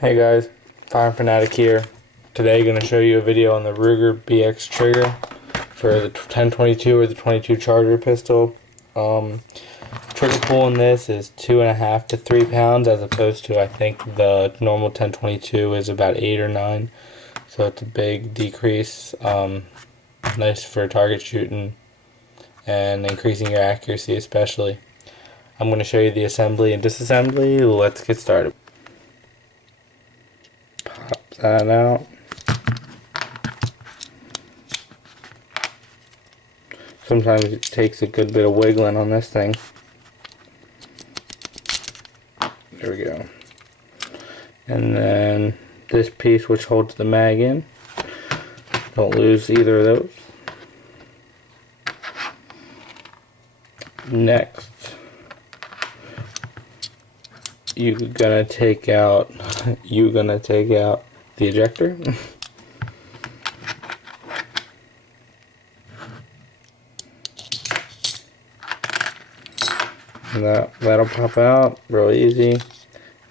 Hey guys, Fire Fanatic here. Today going to show you a video on the Ruger BX trigger for the 1022 or the 22 Charger pistol. Trigger pull in this is 2.5 to 3 pounds as opposed to I think the normal 1022 is about 8 or 9. So it's a big decrease. Nice for target shooting and increasing your accuracy especially. I'm going to show you the assembly and disassembly. Let's get started. Pop that out. Sometimes it takes a good bit of wiggling on this thing. There we go. And then this piece which holds the mag in. Don't lose either of those. Next, you're gonna take out the ejector. And that'll pop out real easy.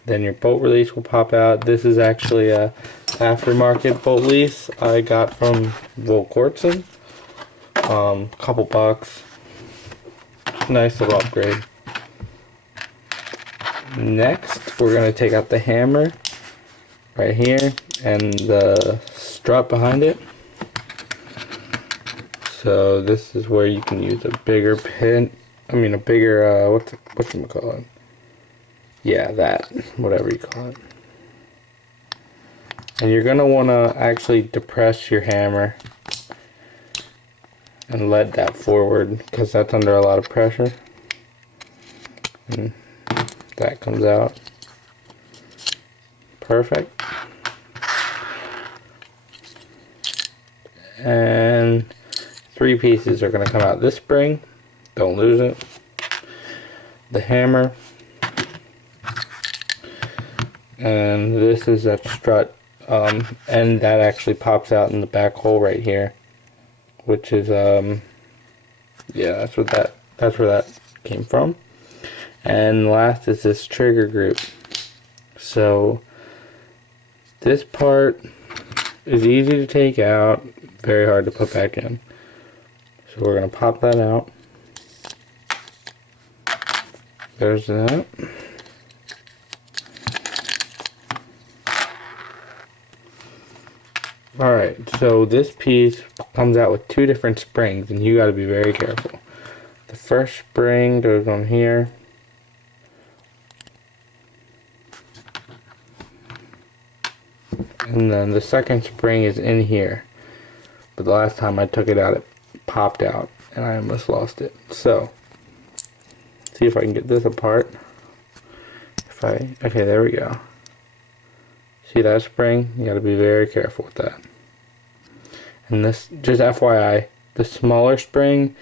Then your bolt release will pop out. This is actually a aftermarket bolt release I got from Volkortsen. Couple bucks. Nice little upgrade. Next, we're going to take out the hammer right here and the strut behind it. So this is where you can use a bigger pin. I mean a bigger whatchamacallit? Yeah, that, whatever you call it. And you're going to want to actually depress your hammer and let that forward because that's under a lot of pressure. And that comes out. Perfect. And 3 pieces are going to come out. This spring, don't lose it. The hammer. And this is a strut. And that actually pops out in the back hole right here. Which is, yeah, that's where that came from. And last is this trigger group. So this part is easy to take out, very hard to put back in. So we're going to pop that out. There's that. Alright, so this piece comes out with 2 different springs and you got to be very careful. The first spring goes on here. And then the second spring is in here. But the last time I took it out, it popped out and I almost lost it. So, see if I can get this apart. Okay, there we go. See that spring? You gotta be very careful with that. And this, just FYI, the smaller spring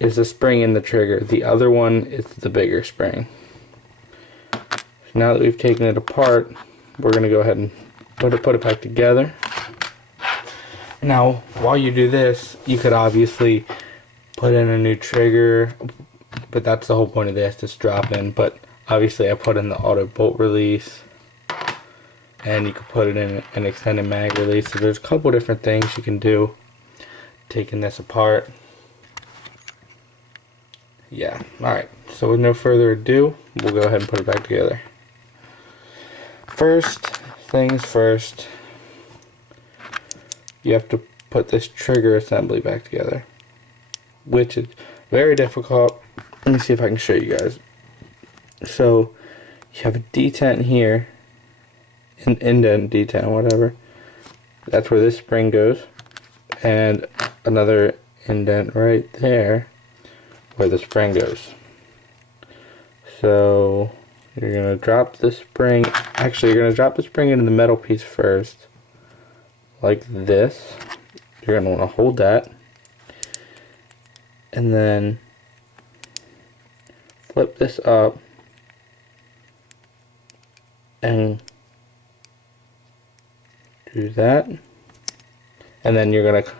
is the spring in the trigger. The other one is the bigger spring. So now that we've taken it apart, we're gonna go ahead and put it back together. Now, while you do this, you could obviously put in a new trigger, but that's the whole point of this, just drop in. But obviously I put in the auto bolt release. And you can put it in an extended mag release. So there's a couple different things you can do taking this apart. Yeah, alright. So with no further ado, we'll go ahead and put it back together. First things first, you have to put this trigger assembly back together, which is very difficult. Let me see if I can show you guys. So you have a detent here. An indent, detent, whatever. That's where this spring goes, and another indent right there where the spring goes. So you're gonna drop the spring. Actually, you're gonna drop the spring into the metal piece first, like this. You're gonna want to hold that, and then flip this up and do that, and then you're going to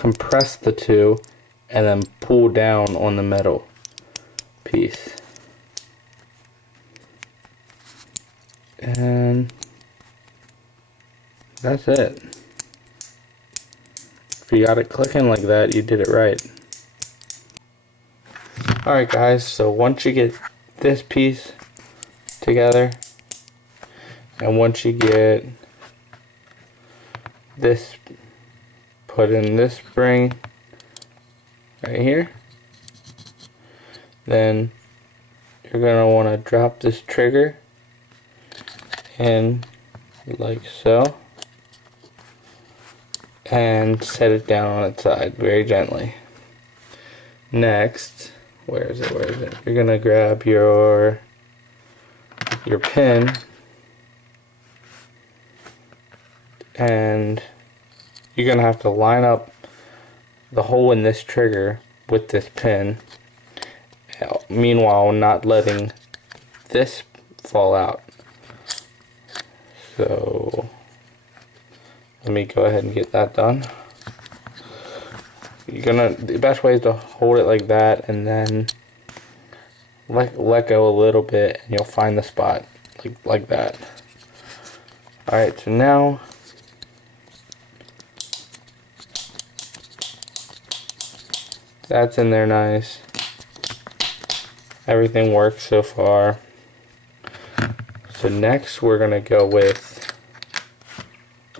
compress the 2 and then pull down on the metal piece. And That's it. If you got it clicking like that, you did it right. Alright guys, so once you get this piece together, and once you get this put in this spring right here, then you're going to want to drop this trigger in like so, and set it down on its side very gently. Next, where is it? You're gonna grab your pin, and you're gonna have to line up the hole in this trigger with this pin, meanwhile not letting this fall out. So let me go ahead and get that done. The best way is to hold it like that, and then let go a little bit, and you'll find the spot like that. Alright, so now that's in there nice. Everything works so far. So next we're gonna go with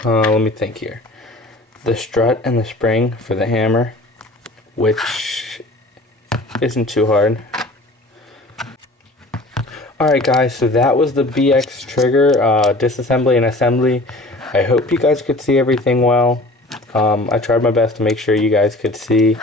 let me think here. The strut and the spring for the hammer, which isn't too hard. Alright guys, so that was the BX trigger, disassembly and assembly. I hope you guys could see everything well. I tried my best to make sure you guys could see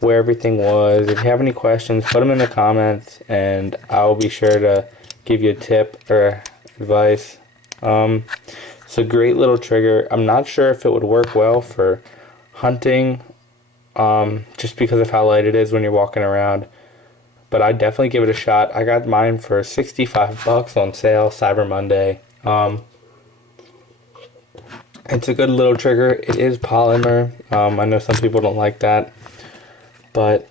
where everything was. If you have any questions, put them in the comments, and I'll be sure to give you a tip or advice. It's a great little trigger. I'm not sure if it would work well for hunting, just because of how light it is when you're walking around. But I'd definitely give it a shot. I got mine for 65 bucks on sale, Cyber Monday. It's a good little trigger. It is polymer. I know some people don't like that, but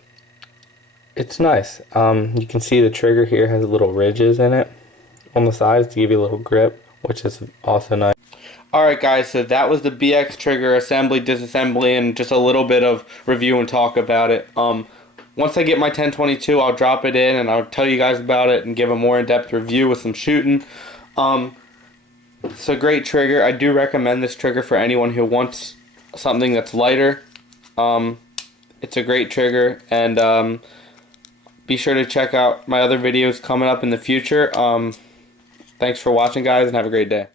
it's nice. You can see the trigger here has little ridges in it on the sides to give you a little grip, which is also nice. Alright guys, so that was the BX trigger assembly, disassembly, and just a little bit of review and talk about it. Once I get my 1022, I'll drop it in and I'll tell you guys about it and give a more in-depth review with some shooting. It's a great trigger. I do recommend this trigger for anyone who wants something that's lighter. It's a great trigger, and be sure to check out my other videos coming up in the future. Thanks for watching guys, and have a great day.